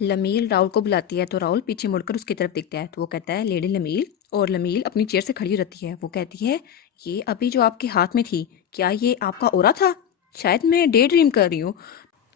लमील राहुल को बुलाती है तो राहुल पीछे मुड़कर उसकी तरफ देखता है तो वो कहता है लेडी लमील। और लमील अपनी चेयर से खड़ी रहती है। वो कहती है ये अभी जो आपके हाथ में थी, क्या ये आपका ओरा था? शायद मैं डे ड्रीम कर रही हूँ।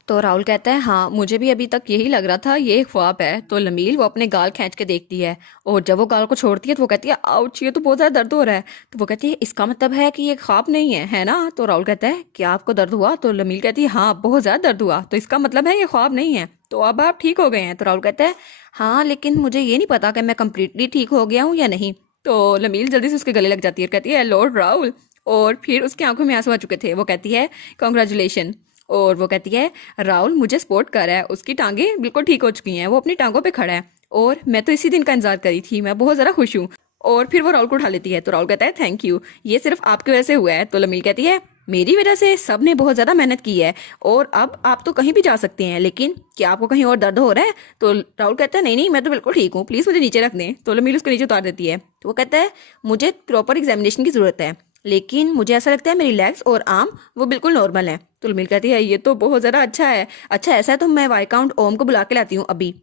तो राहुल कहता है हाँ, मुझे भी अभी तक यही लग रहा था, ये एक ख्वाब है। तो लमील वो अपने गाल खींच के देखती है और जब वो गाल को छोड़ती है तो वो कहती है आउच, ये तो बहुत ज़्यादा दर्द हो रहा है। तो वो कहती है इसका मतलब है कि ये ख्वाब नहीं है ना? तो राहुल कहता है क्या आपको दर्द हुआ? तो लमील कहती है हाँ, बहुत ज़्यादा दर्द हुआ, तो इसका मतलब है ये ख्वाब नहीं है। तो अब आप ठीक हो गए हैं? तो राहुल कहता है हाँ, लेकिन मुझे ये नहीं पता कि मैं कम्प्लीटली ठीक हो गया हूँ या नहीं। तो लमील जल्दी से उसके गले लग जाती है और कहती है लॉर्ड राहुल। और फिर उसकी आंखों में आंसू आ चुके थे। वो कहती है कॉन्ग्रेचुलेशन। और वो कहती है राहुल मुझे सपोर्ट कर रहा है, उसकी टांगे बिल्कुल ठीक हो चुकी हैं, वो अपनी टांगों पे खड़ा है और मैं तो इसी दिन का इंतजार करी थी, मैं बहुत ज़रा खुश हूँ। और फिर वो राहुल को उठा लेती है तो राहुल कहता है थैंक यू, ये सिर्फ आपकी वजह से हुआ है। तो लमील कहती है मेरी वजह से? सब ने बहुत ज़्यादा मेहनत की है और अब आप तो कहीं भी जा सकते हैं, लेकिन क्या आपको कहीं और दर्द हो रहा है? तो राहुल कहता है नहीं नहीं, मैं तो बिल्कुल ठीक हूँ, प्लीज़ मुझे नीचे रख दें। तो लमील उसको नीचे उतार देती है। तो वो कहता है मुझे प्रॉपर एग्जामिनेशन की ज़रूरत है, लेकिन मुझे ऐसा लगता है मेरी लेग्स और आर्म वो बिल्कुल नॉर्मल हैं। तो लमील कहती है ये तो बहुत ज़्यादा अच्छा है। अच्छा ऐसा है तो मैं वाइकाउंट ओम को बुला के लाती हूँ अभी।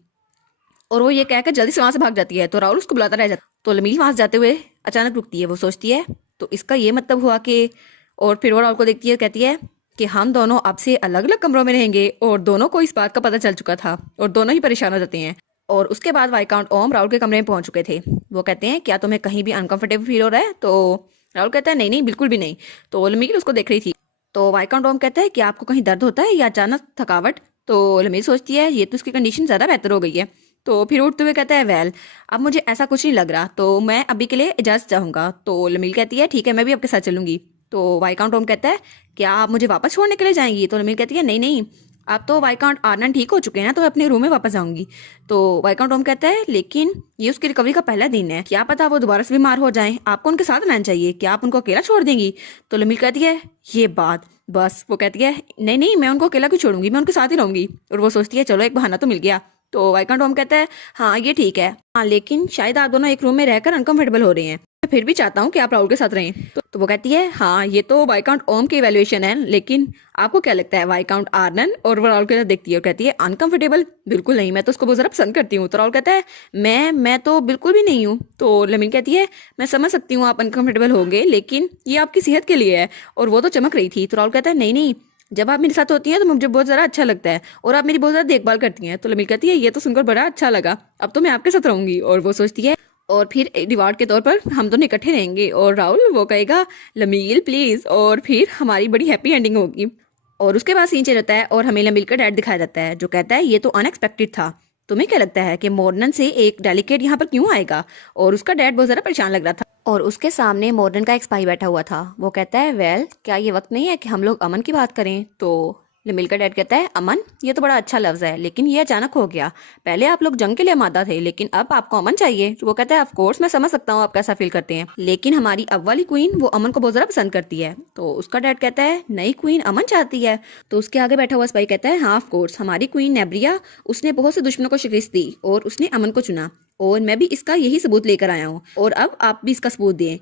और वो ये कहकर जल्दी से वहां से भाग जाती है तो राहुल उसको बुलाता रह जाता है। तो लमील वहां से जाते हुए अचानक रुकती है। वो सोचती है तो इसका ये मतलब हुआ कि, और फिर वो राहुल को देखती है, कहती है कि हम दोनों अब से अलग अलग कमरों में रहेंगे। और दोनों को इस बात का पता चल चुका था और दोनों ही परेशान हो जाते हैं। और उसके बाद वाइकाउंट ओम राहुल के कमरे में पहुंच चुके थे। वो कहते हैं क्या तुम्हें कहीं भी अनकंफर्टेबल फील हो रहा है? तो राहुल कहता है नहीं नहीं, बिल्कुल भी नहीं। तो लमील उसको देख रही थी। तो वाइकाउंट ओम कहता है कि आपको कहीं दर्द होता है या अचानक थकावट? तो लमील सोचती है ये तो उसकी कंडीशन ज़्यादा बेहतर हो गई है। तो फिर उठते हुए कहता है वेल, अब मुझे ऐसा कुछ नहीं लग रहा, तो मैं अभी के लिए इजाज़त चाहूँगा। तो लमील कहती है ठीक है, मैं भी आपके साथ चलूंगी। तो वाइकाउंट ओम कहता है क्या आप मुझे वापस छोड़ने के लिए जाएंगी? तो लमील कहती है नहीं नहीं, आप तो वाइकाउंट आनंद ठीक हो चुके हैं ना, तो मैं अपने रूम में वापस आऊंगी। तो वाइकाउंट ओम कहता है लेकिन ये उसकी रिकवरी का पहला दिन है, क्या पता वो दोबारा से बीमार हो जाएं, आपको उनके साथ रहना चाहिए, क्या आप उनको अकेला छोड़ देंगी? तो लमील कहती है ये बात बस। वो कहती है नहीं नहीं, मैं उनको अकेला क्यों छोड़ूंगी, मैं उनके साथ ही रहूंगी। और वो सोचती है चलो एक बहाना तो मिल गया। तो वाइकांट ओम कहता है हाँ ये ठीक है, हाँ लेकिन शायद आप दोनों एक रूम में रहकर अनकंफर्टेबल हो रहे हैं, मैं फिर भी चाहता हूँ कि आप राहुल के साथ रहें। तो वो कहती है हाँ ये तो वाइकांट ओम की इवैल्यूएशन है, लेकिन आपको क्या लगता है? वाइकांट आनंद। और वो राहुल के साथ देखती है और कहती है अनकंफर्टेबल? बिल्कुल नहीं, मैं तो उसको बहुत ज़रा पसंद करती हूँ। तो राहुल कहता है मैं तो बिल्कुल भी नहीं हूँ। तो लमीन कहती है मैं समझ सकती हूँ आप अनकंफर्टेबल होंगे, लेकिन ये आपकी सेहत के लिए है। और वो तो चमक रही थी। तो राहुल कहता है नहीं नहीं, जब आप मेरे साथ होती हैं तो मुझे बहुत ज़्यादा अच्छा लगता है और आप मेरी बहुत ज़्यादा देखभाल करती हैं। तो लमील कहती है ये तो सुनकर बड़ा अच्छा लगा, अब तो मैं आपके साथ रहूंगी। और वो सोचती है और फिर रिवार्ड के तौर पर हम दोनों इकट्ठे रहेंगे। और राहुल वो कहेगा लमील प्लीज़, और फिर हमारी बड़ी हैप्पी एंडिंग होगी। और उसके बाद सीन चेंज होता है और हमें लमील का डैड दिखाया जाता है जो कहता है ये तो अनएक्सपेक्टेड था। तुम्हें क्या लगता है कि मोर्नन से एक डेलीकेट यहाँ पर क्यों आएगा? और उसका डैड बहुत ज़्यादा परेशान लग रहा था और उसके सामने मोर्नन का एक स्पाई बैठा हुआ था। वो कहता है वेल, क्या ये वक्त नहीं है कि हम लोग अमन की बात करें? तो लमील का डैड कहता है अमन, ये तो बड़ा अच्छा लफ्ज़ है, लेकिन ये अचानक हो गया। पहले आप लोग जंग के लिए आमादा थे, लेकिन अब आपको अमन चाहिए। तो वो कहता है ऑफ कोर्स मैं समझ सकता हूँ आप कैसा फील करते हैं, लेकिन हमारी अब वाली क्वीन वो अमन को बहुत ज़्यादा पसंद करती है। तो उसका डैड कहता है नई क्वीन अमन चाहती है? तो उसके आगे बैठा हुआ स्पाई कहता है हाँ ऑफ कोर्स, हमारी क्वीन नेब्रिया, उसने बहुत से दुश्मनों को शिकस्त दी और उसने अमन को चुना, और मैं भी इसका यही सबूत लेकर आया हूँ और अब आप भी इसका सबूत दें।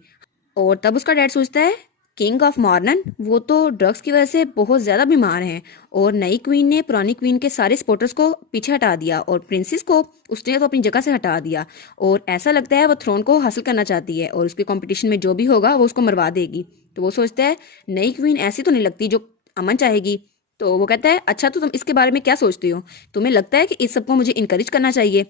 और तब उसका डैड सोचता है किंग ऑफ मॉर्नन वो तो ड्रग्स की वजह से बहुत ज़्यादा बीमार हैं, और नई क्वीन ने पुरानी क्वीन के सारे सपोर्टर्स को पीछे हटा दिया और प्रिंसेस को उसने तो अपनी जगह से हटा दिया, और ऐसा लगता है वो थ्रोन को हासिल करना चाहती है और उसके कंपटीशन में जो भी होगा वो उसको मरवा देगी। तो वो सोचता है नई क्वीन ऐसी तो नहीं लगती जो अमन चाहेगी। तो वो कहता है अच्छा तो तुम इसके बारे में क्या सोचती हो? तुम्हें लगता है कि इस सबको मुझे इनकरेज करना चाहिए?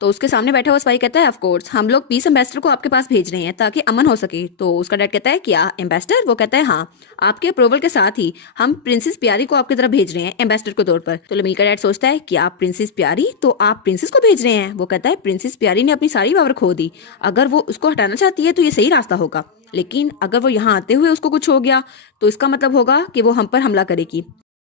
तो उसके सामने बैठा हुआ सिपाही कहता है ऑफ कोर्स, हम लोग पीस एम्बेसडर को आपके पास भेज रहे हैं ताकि अमन हो सके। तो उसका डैड कहता है क्या एम्बेसडर? वो कहता है हाँ, आपके अप्रूवल के साथ ही हम प्रिंसेस प्यारी को आपकी तरफ भेज रहे हैं एम्बेसडर के तौर पर। तो लमील का डैड सोचता है क्या प्रिंसेस प्यारी? तो आप प्रिंसेस को भेज रहे हैं? वो कहता है प्रिंसेस प्यारी ने अपनी सारी पावर खो दी, अगर वो उसको हटाना चाहती है तो ये सही रास्ता होगा, लेकिन अगर वो यहाँ आते हुए उसको कुछ हो गया तो इसका मतलब होगा कि वो हम पर हमला करेगी।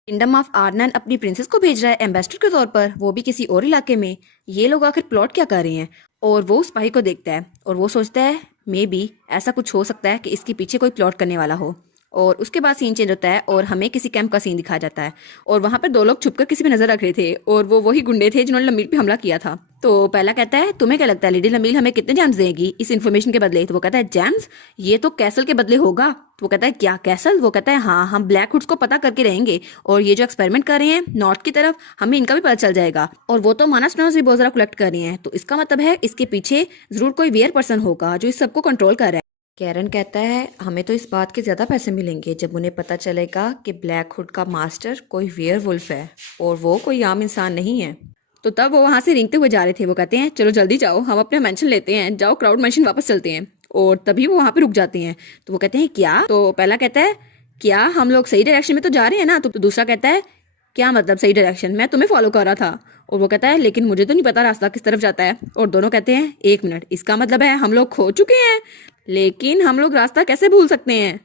किंगडम ऑफ आर्नन अपनी प्रिंसेस को भेज रहा है एम्बेसडर के तौर पर, वो भी किसी और इलाके में। ये लोग आखिर प्लॉट क्या कर रहे हैं? और वो उस भाई को देखता है और वो सोचता है मे बी ऐसा कुछ हो सकता है कि इसके पीछे कोई प्लॉट करने वाला हो। और उसके बाद सीन चेंज होता है और हमें किसी कैंप का सीन दिखाया जाता है और वहां पर दो लोग छुपकर किसी पे नजर रख रहे थे और वो वही गुंडे थे जिन्होंने लमील पे हमला किया था। तो पहला कहता है तुम्हें क्या लगता है लेडी लमील हमें कितने जैम्स देगी इस इन्फॉर्मेशन के बदले? तो वो कहता है जैम्स? ये तो कैसल के बदले होगा। तो वो कहता है क्या कैसल? वो कहता है हाँ, हम ब्लैक हुड्स को पता करके रहेंगे और ये जो एक्सपेरिमेंट कर रहे हैं नॉर्थ की तरफ हमें इनका भी पता चल जाएगा और वो तो मानस नोज भी बहुत ज्यादा कलेक्ट कर रही हैं, तो इसका मतलब है इसके पीछे जरूर कोई वेयर पर्सन होगा जो इस सबको कंट्रोल कर रहा है। कैरन कहता है हमें तो इस बात के ज़्यादा पैसे मिलेंगे जब उन्हें पता चलेगा कि ब्लैक हुड का मास्टर कोई वेयर वुल्फ है और वो कोई आम इंसान नहीं है। तो तब वो वहाँ से रेंगते हुए जा रहे थे। वो कहते हैं चलो जल्दी जाओ, हम अपने मेंशन लेते हैं, जाओ क्राउड मेंशन वापस चलते हैं। और तभी वो वहाँ पे रुक जाते हैं। तो वो कहते हैं क्या? तो पहला कहता है क्या हम लोग सही डायरेक्शन में तो जा रहे हैं ना? तो दूसरा कहता है क्या मतलब सही डायरेक्शन? मैं तुम्हें फॉलो कर रहा था। और वो कहता है लेकिन मुझे तो नहीं पता रास्ता किस तरफ जाता है। और दोनों कहते हैं एक मिनट, इसका मतलब है हम लोग खो चुके हैं, लेकिन हम लोग रास्ता कैसे भूल सकते हैं?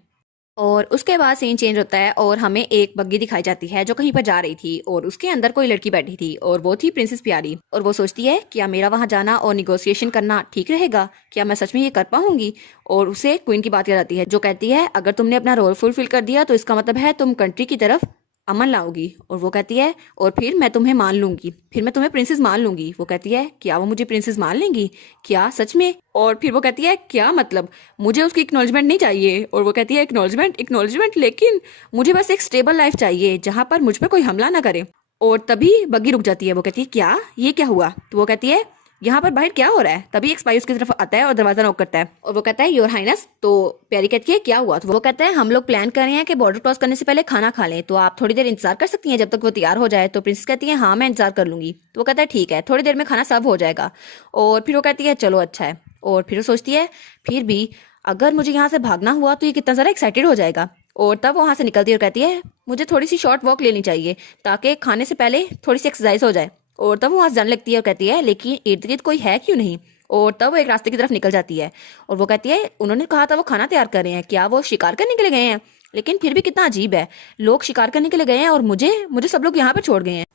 और उसके बाद सीन चेंज होता है और हमें एक बग्गी दिखाई जाती है जो कहीं पर जा रही थी और उसके अंदर कोई लड़की बैठी थी और वो थी प्रिंसेस प्यारी। और वो सोचती है क्या मेरा वहां जाना और निगोशिएशन करना ठीक रहेगा? क्या मैं सच में ये कर पाऊंगी? और उसे क्वीन की बात याद आती है जो कहती है अगर तुमने अपना रोल फुलफिल कर दिया तो इसका मतलब है तुम कंट्री की तरफ अमन लाओगी। और वो कहती है और फिर मैं तुम्हें मान लूंगी, फिर मैं तुम्हें प्रिंसेस मान लूंगी। वो कहती है क्या वो मुझे प्रिंसेस मान लेंगी? क्या सच में? और फिर वो कहती है क्या मतलब, मुझे उसकी एक्नॉलेजमेंट नहीं चाहिए। और वो कहती है एक्नॉलेजमेंट एक्नॉलेजमेंट, लेकिन मुझे बस एक स्टेबल लाइफ चाहिए जहां पर मुझ पर कोई हमला ना करे। और तभी बग्गी रुक जाती है। वो कहती है क्या ये क्या हुआ? तो वो कहती है यहाँ पर बाहर क्या हो रहा है? तभी एक स्पाई उसकी तरफ आता है और दरवाजा नॉक करता है और वो कहता है योर हाइनेस। तो प्यारी कहती है क्या हुआ? तो वो कहता है हम लोग प्लान कर रहे हैं कि बॉर्डर क्रॉस करने से पहले खाना खा लें, तो आप थोड़ी देर इंतजार कर सकती हैं जब तक वो तैयार हो जाए? तो प्रिंसेस कहती है हाँ मैं इंतजार कर लूंगी। तो वो कहता है ठीक है, थोड़ी देर में खाना सर्व हो जाएगा। और फिर वो कहती है चलो अच्छा है। और फिर वो सोचती है फिर भी अगर मुझे यहाँ से भागना हुआ तो ये कितना ज़्यादा एक्साइटेड हो जाएगा। और तब वो वहाँ से निकलती है और कहती है मुझे थोड़ी सी शॉर्ट वॉक लेनी चाहिए ताकि खाने से पहले थोड़ी सी एक्सरसाइज हो जाए। और तब वो वहाँ से जाने लगती है और कहती है लेकिन इर्द गिर्द कोई है क्यों नहीं? और तब वो एक रास्ते की तरफ निकल जाती है और वो कहती है उन्होंने कहा था वो खाना तैयार कर रहे हैं, क्या वो शिकार करने के लिए गए हैं? लेकिन फिर भी कितना अजीब है, लोग शिकार करने के लिए गए हैं और मुझे मुझे सब लोग यहाँ पे छोड़ गए हैं।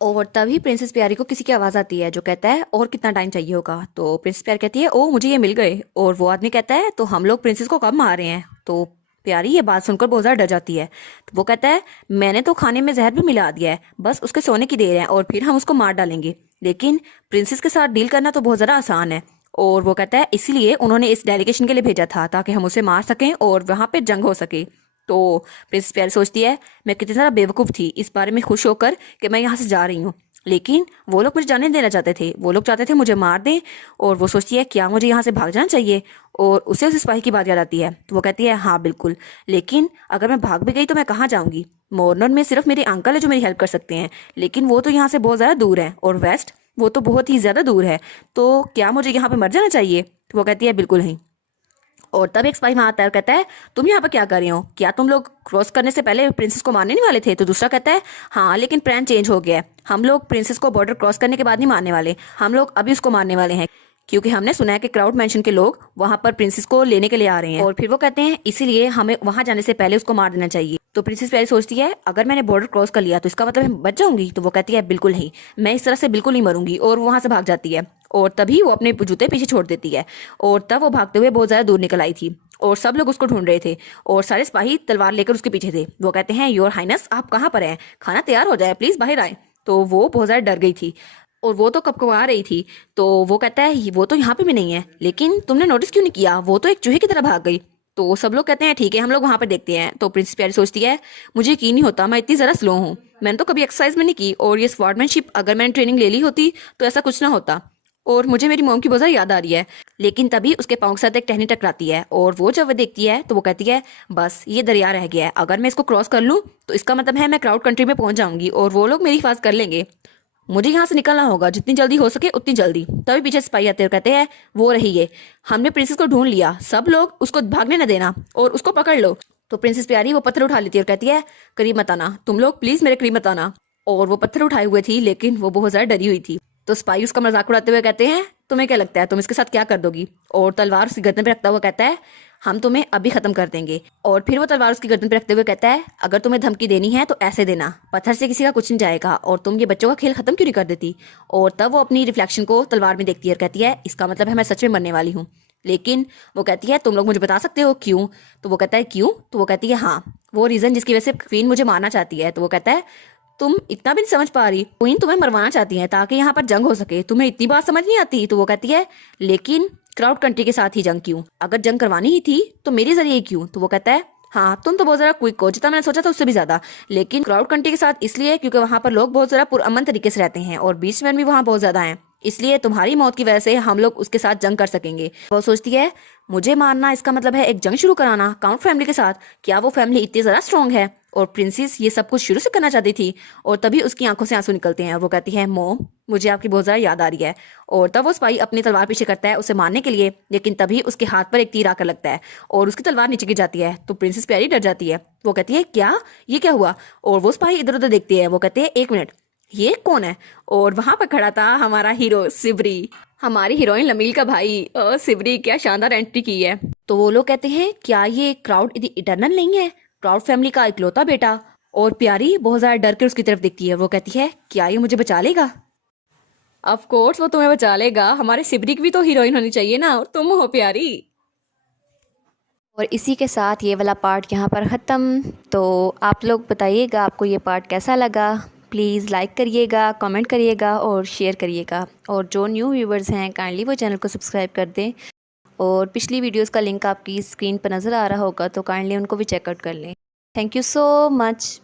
और तभी प्रिंसेस प्यारी को किसी की आवाज आती है जो कहता है और कितना टाइम चाहिए होगा? तो प्रिंसेस प्यारी कहती है ओ मुझे ये मिल गए। और वो आदमी कहता है तो हम लोग प्रिंसेस को कब मार रहे हैं? तो प्यारी ये बात सुनकर बहुत ज्यादा डर जाती है। तो वो कहता है मैंने तो खाने में जहर भी मिला दिया है, बस उसके सोने की देर है और फिर हम उसको मार डालेंगे। लेकिन प्रिंसेस के साथ डील करना तो बहुत ज्यादा आसान है। और वो कहता है इसीलिए उन्होंने इस डेलीगेशन के लिए भेजा था ताकि हम उसे मार सकें और वहां पे जंग हो सके। तो प्रिंसेस प्यारी सोचती है मैं कितनी ज्यादा बेवकूफ थी इस बारे में खुश होकर कि मैं यहाँ से जा रही हूँ, लेकिन वो लोग मुझे जाने देना चाहते थे, वो लोग चाहते थे मुझे मार दें। और वो सोचती है क्या मुझे यहाँ से भाग जाना चाहिए? और उसे उस सिपाही की बात याद आती है। तो वो कहती है हाँ बिल्कुल, लेकिन अगर मैं भाग भी गई तो मैं कहाँ जाऊंगी? मोरनोन में सिर्फ मेरे अंकल है जो मेरी हेल्प कर सकते हैं, लेकिन वो तो यहाँ से बहुत ज़्यादा दूर है और वेस्ट वो तो बहुत ही ज़्यादा दूर है, तो क्या मुझे यहाँ पे मर जाना चाहिए? तो वो कहती है बिल्कुल नहीं। और तब एक सिपाही वहां आता है और कहता है तुम यहाँ पर क्या कर रहे हो? क्या तुम लोग क्रॉस करने से पहले प्रिंसेस को मारने नहीं वाले थे? तो दूसरा कहता है हाँ लेकिन प्लान चेंज हो गया है, हम लोग प्रिंसेस को बॉर्डर क्रॉस करने के बाद नहीं मारने वाले, हम लोग अभी उसको मारने वाले हैं क्योंकि हमने सुना है कि क्राउड मेंशन के लोग वहां पर प्रिंसेस को लेने के लिए आ रहे हैं। और फिर वो कहते हैं इसीलिए हमें वहां जाने से पहले उसको मार देना चाहिए। तो प्रिंसेस प्यारी सोचती है अगर मैंने बॉर्डर क्रॉस कर लिया तो इसका मतलब मैं बच जाऊंगी? तो वो कहती है बिल्कुल नहीं, मैं इस तरह से बिल्कुल नहीं मरूंगी। और वहां से भाग जाती है और तभी वो अपने जूते पीछे छोड़ देती है। और तब वो भागते हुए बहुत ज्यादा दूर निकल आई थी और सब लोग उसको ढूंढ रहे थे और सारे सिपाही तलवार लेकर उसके पीछे थे। वो कहते हैं योर हाइनेस आप कहाँ पर हैं? खाना तैयार हो जाए, प्लीज बाहर आए। तो वो बहुत ज्यादा डर गई थी और वो तो कपकपा रही थी। तो वो कहता है वो तो यहाँ पे भी नहीं है, लेकिन तुमने नोटिस क्यों नहीं किया? वो तो एक चूहे की तरह भाग गई। तो सब लोग कहते हैं ठीक है हम लोग वहां पर देखते हैं। तो प्रिंसेस प्यारी सोचती है मुझे यकीन नहीं होता मैं इतनी ज़रा स्लो हूँ, मैंने तो कभी एक्सरसाइज में नहीं की और ये स्वॉर्डमैनशिप अगर मैंने ट्रेनिंग ले ली होती तो ऐसा कुछ ना होता। और मुझे मेरी मॉम की बहुत ज़्यादा याद आ रही है। लेकिन तभी उसके पाँव के साथ एक टहनी टकराती है और वो जब वो देखती है तो वो कहती है बस ये दरिया रह गया है, अगर मैं इसको क्रॉस कर लूँ तो इसका मतलब है मैं क्राउड कंट्री में पहुंच जाऊंगी और वो लोग मेरी हिफाजत कर लेंगे। मुझे यहाँ से निकलना होगा जितनी जल्दी हो सके उतनी जल्दी। तभी पीछे सिपाही आते हैं और कहते हैं वो रही है, हमने प्रिंसेस को ढूंढ लिया, सब लोग उसको भागने न देना और उसको पकड़ लो। तो प्रिंसेस प्यारी वो पत्थर उठा लेती है और कहती है करीब मत आना, तुम लोग प्लीज मेरे करीब मत आना। और वो पत्थर उठाए हुए थी लेकिन वो बहुत ज्यादा डरी हुई थी। तो सिपाही उसका मजाक उड़ाते हुए कहते हैं तुम्हें क्या लगता है तुम इसके साथ क्या कर दोगी? और तलवार उसकी गर्दन पे रखता हुआ कहता है हम तुम्हें अभी खत्म कर देंगे। और फिर वो तलवार उसकी गर्दन पे रखते हुए कहता है अगर तुम्हें धमकी देनी है तो ऐसे देना, पत्थर से किसी का कुछ नहीं जाएगा और तुम ये बच्चों का खेल खत्म क्यों नहीं कर देती? और तब वो अपनी रिफ्लेक्शन को तलवार में देखती है और कहती है इसका मतलब है मैं सच में मरने वाली हूँ, लेकिन वो कहती है तुम लोग मुझे बता सकते हो क्यों? तो वो कहता है क्यों? तो वो कहती है हाँ, वो रीज़न जिसकी वजह से क्वीन मुझे मारना चाहती है। तो वो कहता है तुम इतना भी नहीं समझ पा रही, क्वीन तुम्हें मरवाना चाहती है ताकि यहाँ पर जंग हो सके, तुम्हें इतनी बात समझ नहीं आती? तो वो कहती है लेकिन क्राउड कंट्री के साथ ही जंग क्यों? अगर जंग करवानी ही थी तो मेरे जरिए क्यों? तो वो कहता है हाँ तुम तो बहुत ज़्यादा क्विक हो, जितना मैंने सोचा था उससे भी ज़्यादा, लेकिन क्राउड कंट्री के साथ इसलिए क्योंकि वहाँ पर लोग बहुत ज़्यादा पुरअमन तरीके से रहते हैं और बीचमैन भी वहाँ बहुत ज़्यादा हैं, इसलिए तुम्हारी मौत की वजह से हम लोग उसके साथ जंग कर सकेंगे। वो सोचती है मुझे मारना इसका मतलब है एक जंग शुरू कराना काउंट फैमिली के साथ, क्या वो फैमिली इतनी ज़्यादा स्ट्रांग है? और प्रिंसेस ये सब कुछ शुरू से करना चाहती थी और तभी उसकी आंखों से आंसू निकलते हैं। वो कहती है मॉम मुझे आपकी बहुत ज़्यादा याद आ रही है। और तब वो स्पाई अपनी तलवार पीछे करता है उसे मारने के लिए, लेकिन तभी उसके हाथ पर एक तीर आकर लगता है और उसकी तलवार नीचे गिर जाती है। तो प्रिंसेस प्यारी डर जाती है। वो कहती है क्या, ये क्या हुआ? और वो स्पाई इधर उधर देखती है। वो कहते हैं एक मिनट, ये कौन है? और वहां पर खड़ा था हमारा हीरो सिबरी, हमारी हीरोइन लमील का भाई। सिबरी क्या शानदार एंट्री की है। तो वो लोग कहते हैं क्या ये क्राउड इटर्नल नहीं है? क्राउड फैमिली का इकलौता बेटा। और प्यारी बहुत ज्यादा डर कर उसकी तरफ देखती है। वो कहती है क्या ये मुझे बचा लेगा? ऑफ कोर्स वो तुम्हें बचा लेगा, हमारे सिबरी की भी तो हीरोइन होनी चाहिए ना, और तुम हो प्यारी। और इसी के साथ ये वाला पार्ट यहाँ पर ख़त्म। तो आप लोग बताइएगा आपको ये पार्ट कैसा लगा। प्लीज़ लाइक करिएगा, कमेंट करिएगा और शेयर करिएगा। और जो न्यू व्यूवर्स हैं काइंडली वो चैनल को सब्सक्राइब कर दें। और पिछली वीडियोस का लिंक आपकी स्क्रीन पर नज़र आ रहा होगा तो काइंडली उनको भी चेकआउट कर लें। Thank you so much.